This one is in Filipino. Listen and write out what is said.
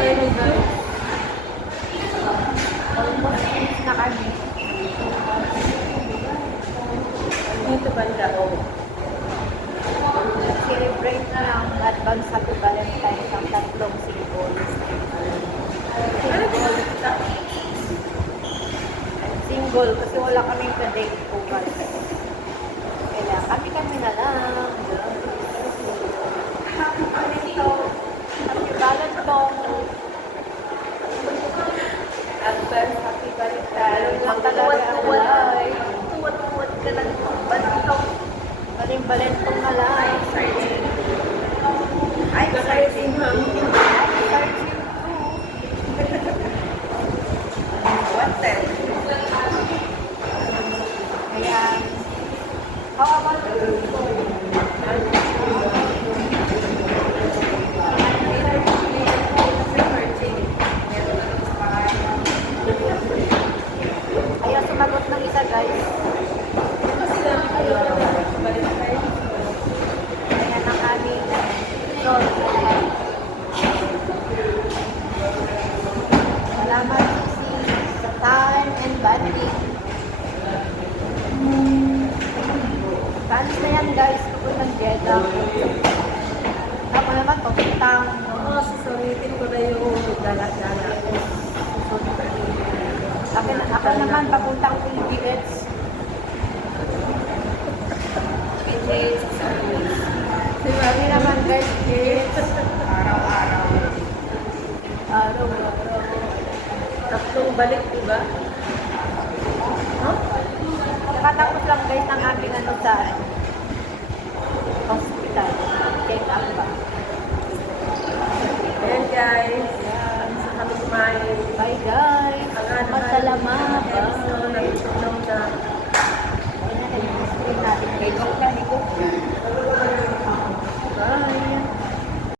Hello guys. Almost na kami. Dito banda o. Celebrate ng advance happy Valentine's ang tatlong symbols. Single kasi wala kaming ka-date po guys. Kaya kami na lang. Happy Valentine's. Happy Valentine's. Advance happy Valentine's. Magtuwad-tuwad. Tuwad-tuwad ka lang. Balintong. Balintong na lang. Ay, exciting ha. Exciting too. What then? Kaya, how about you? Ayaw sumagot ng isa guys. Kaya ng aming Lord sa lahat. Salamat sa time and bonding. Paano na yan guys? Papuntang Jeddah. Ako naman papuntang Oo, susulitin ko na yung gala-gala. ako naman papuntang PGH. Si Mami naman guys, Araw-araw. araw-araw. Tatlong balik, diba? Huh? Nakatapos lang guys ng aming ano sa hospital. Check up ba? Ayan guys. Sa kami kumain. Bye guys. Salamat. Episode ng